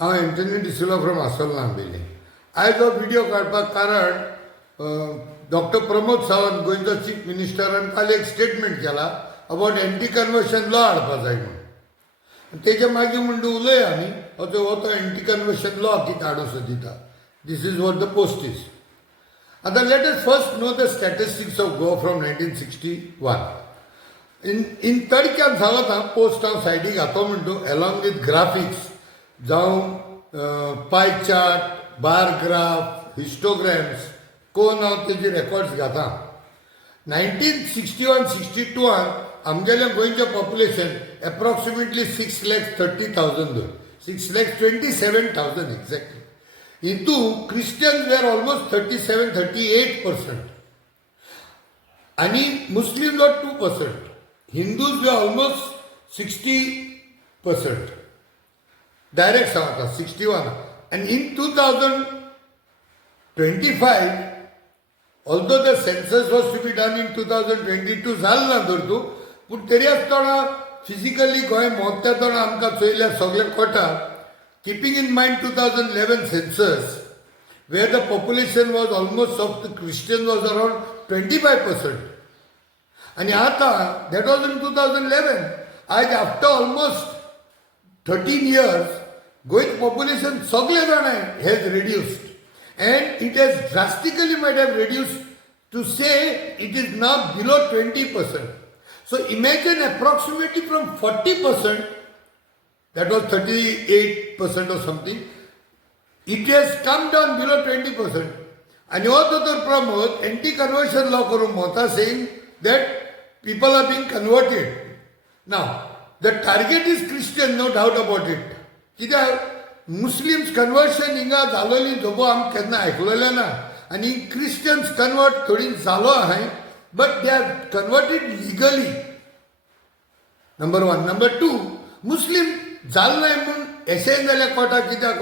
हांव Antony de Silva from आसोल नांबेली. आयज हो व्हिडिओ काडपाक कारण डॉक्टर प्रमोद सावंत गोंयचो चीफ मिनिस्टरान काल एक स्टेटमेंट केला अबाउट एंटी कन्वर्शन लॉ हाडपा जाय म्हणून. तेजे मागीर म्हणटा उलय आमी हो तो एंटी कन्वर्शन लॉ कितें हाडूं सोदिता. This is what the post is. आतां let us first know the statistics of Goa from 1961. इन तडक्यान सांगता पोस्ट हांव सायडीक घातो म्हणटा अलॉंग विथ ग्राफिक्स जावं pie chart, bar graph, histograms कोण हांव तेजे रेकॉर्ड्स घाता. 1961-62 आमगेलें गोंयचें पॉप्युलेशन एप्रॉक्सिमेटली 6,30,000 6,27,000 एक्झॅक्टली. हितून क्रिश्चियन्स वेर ऑलमोस्ट 37-38% आनी मुस्लिम्स वर 2%. हिंदूज वेर ऑलमोस्ट 60%. Direct सांगता 61. And in 2025, although the census was to be done in 2022 जालें ना धर तूं, पूण तरी आसतना फिजिकली गोंय मोगत्यातना आमकां चोयल्यार सगळें कळटा. Keeping in mind 2011 census, where the population was almost of the Christian was around 25%. And आता, that was in 2011. आज after almost 13 years, Goi's population सगळे जाणां has reduced, and it has drastically might have reduced to say it is now below 20%. So imagine approximately from 40%, that was 38% or something, it has come down below 20%. And Dr. Pramod anti-conversion law करून Mota saying that people are being converted. Now, the target is Christian, no doubt about it. कित्याक Muslims conversion हिंगा जालोली धोबो आमी केन्ना आयकलोलें ना. आनी Christians convert थोडी जालो आहाय, but they are converted legally. Number 1. Number 2, मुस्लिम जाल नाय म्हूण एसेन जाल्यार कोर्टाक कित्याक?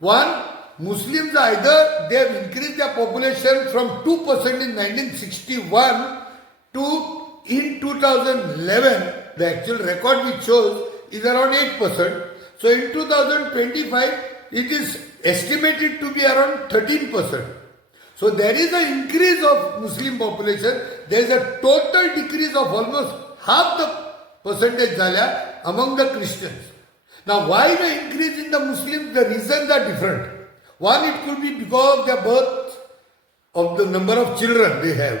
1, Muslims either they have increased their population from 2% in 1961 to in 2011, the actual record which shows is around 8%. So in 2025, it is estimated to be around 13%. So there is an increase of Muslim population. There is a total decrease of almost half the percentage among the Christians. Now why the increase in the Muslims? The reasons are different. One, it could be because of the birth of the number of children they have.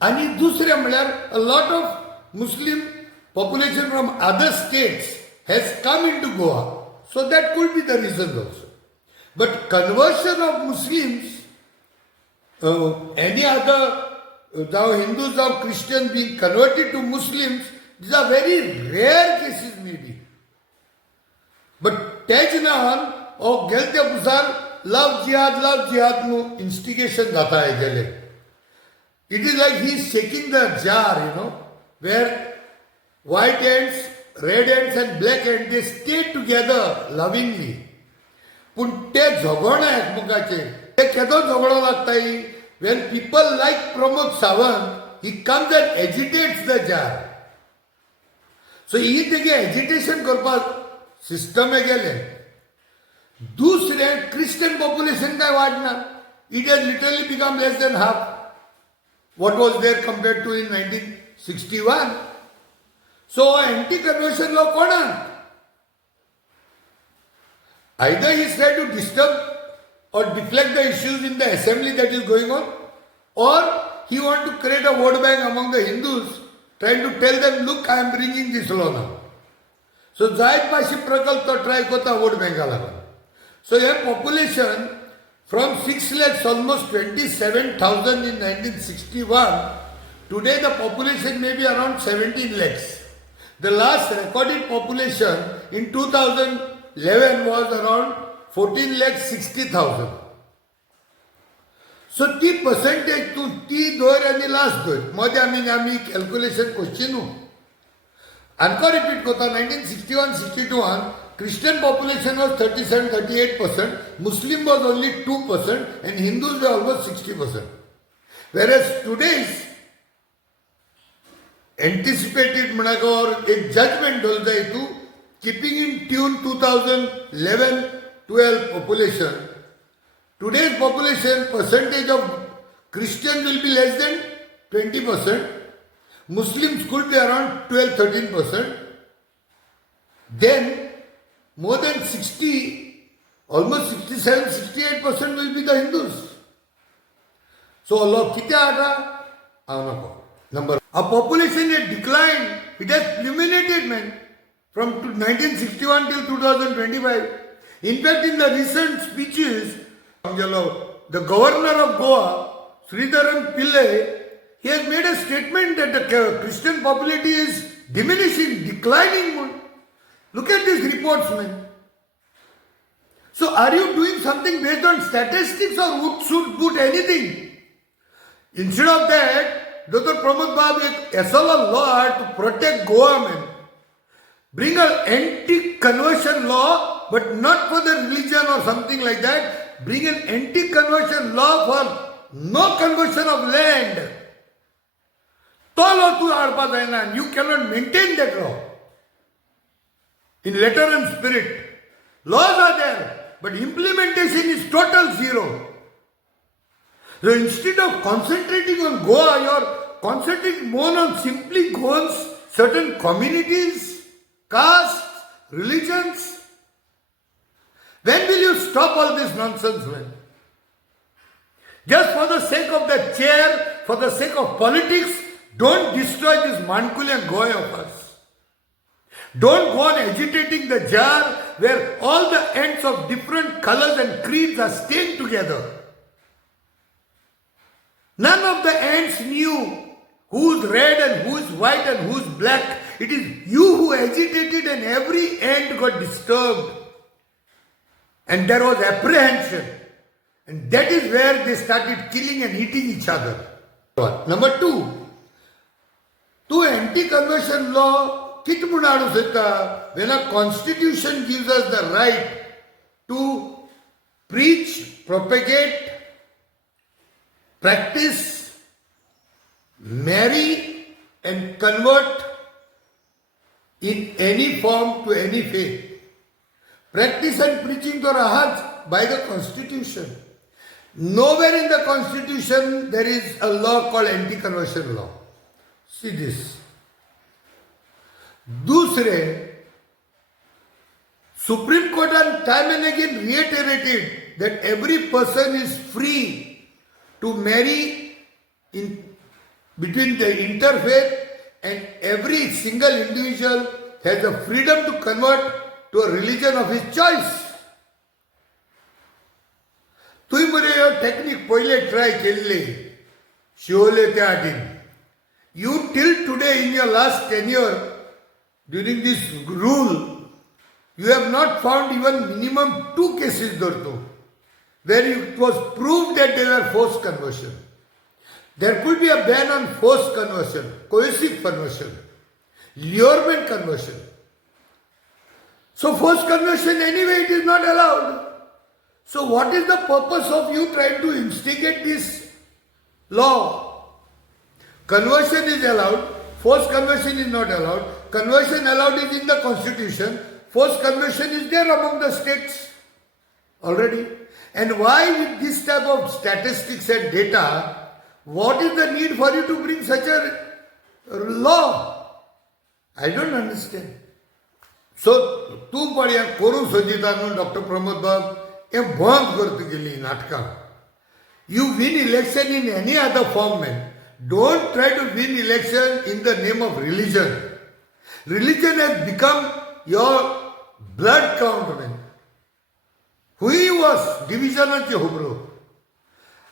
And dusre म्हळ्यार a lot of Muslim population from other states has come into Goa. So that could be the reason also. But conversion of Muslims, any other, now Hindus or Christians being converted to Muslims, these are very rare cases maybe. But Tajnahan or Gelte Buzar love jihad no instigation data hai gele. It is like he is shaking the jar, where white ants, red ants and black ants, they stay together lovingly. पूण ते झगडना एकमेकाचे. ते केदो झगडो लागताय? When people like Pramod Sawant, he comes and agitates the jar. So he तेगे agitation करपाक system गेले. दुसरे Christian population काय वाढना. It has literally become less than half what was there compared to in 1961. So anti-conversion law konan? Either he is trying to disturb or deflect the issues in the assembly that is going on, or he wants to create a vote bank among the Hindus, trying to tell them, look, I am bringing this law now. So Zaid Pashi Prakalp to try kota vote bank alaga. So your population from 6 lakhs, almost 27,000 in 1961, today the population may be around 17 lakhs. The last recorded population in 2011 was around 14,60,000. So ती percentage तू ती धर आनी last धर. मध्य आमी calculation करची न्हू. आमकां repeat करता 1961-62 Christian population was 37-38%, Muslim was only 2%, and Hindus were almost 60%. Whereas today's anticipated म्हणाका और एक जजमेंट दल जाय तू keeping in tune 2011-12 population, today's population percentage of Christians will be less than 20%, Muslims could be around 12-13%, then more than 60, almost 67-68% will be the Hindus. So Allah kitya aata? Number. Our population has declined. It has plummeted, man, from 1961 till 2025. In fact, in the recent speeches, the governor of Goa, Sridharan Pillai, he has made a statement that the Christian population is diminishing, declining. Look at these reports, man. So are you doing something based on statistics or should put anything? Instead of that, Dr. Pramod Bab has a law to protect Goa, man. Bring an anti-conversion law, but not for the religion or something like that. Bring an anti-conversion law for no conversion of land. You cannot maintain that law. In letter and spirit. Laws are there, but implementation is total zero. So instead of concentrating on Goa, you are concentrating more on simply Goans, certain communities, castes, religions. When will you stop all this nonsense, man? Just for the sake of the chair, for the sake of politics, don't destroy this Mankulian Goa of us. Don't go on agitating the jar where all the ends of different colors and creeds are staying together. None of the ends knew who's red and who's white and who's black. It is you who agitated and every end got disturbed. And there was apprehension. And that is where they started killing and eating each other. Number two, to anti-conversion law, when a constitution gives us the right to preach, propagate, practice, marry and convert in any form to any faith. Practice and preaching to rahat by the constitution. Nowhere in the constitution there is a law called anti-conversion law. See this. दूसरे, Supreme Court and time and again reiterated that every person is free to marry in between the interfaith and every single individual has the freedom to convert to a religion of his choice. तुई मरे यो technique पहिले try केल्ली शिवले त्या आटीन. You till today in your last tenure during this rule, you have not found even minimum 2 cases dorto where it was proved that they were forced conversion. There could be a ban on forced conversion, coercive conversion, lurement conversion. So forced conversion anyway it is not allowed. So what is the purpose of you trying to instigate this law? Conversion is allowed, forced conversion is not allowed. Conversion allowed is in the constitution, forced conversion is there among the states already. And why with this type of statistics and data, what is the need for you to bring such a law? I don't understand. So, tu padya koru sojitanu Dr. Pramod Bab, a bond kartu geli natka. You win election in any other form, man. Don't try to win election in the name of religion. Religion has become your blood count, man. Who was division of Jehovah.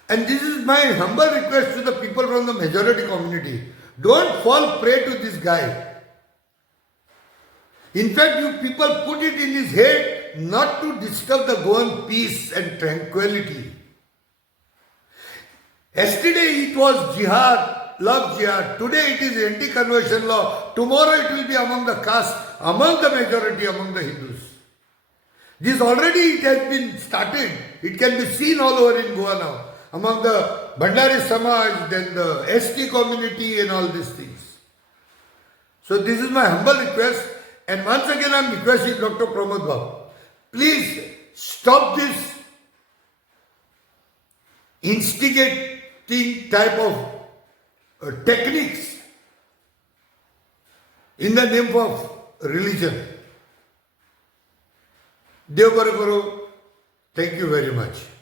And this is my humble request to the people from the majority community. Don't fall prey to this guy. In fact, you people put it in his head not to disturb the Goan peace and tranquility. Yesterday it was jihad, love jihad. Today it is anti-conversion law. Tomorrow it will be among the caste, among the majority, among the Hindus. This already it has been started. It can be seen all over in Goa now. Among the Bhandari Samaj, then the ST community and all these things. So this is my humble request. And once again, I'm requesting Dr. Pramod Bab, please stop this instigating type of techniques in the name of religion. Dev Baru Guru, thank you very much.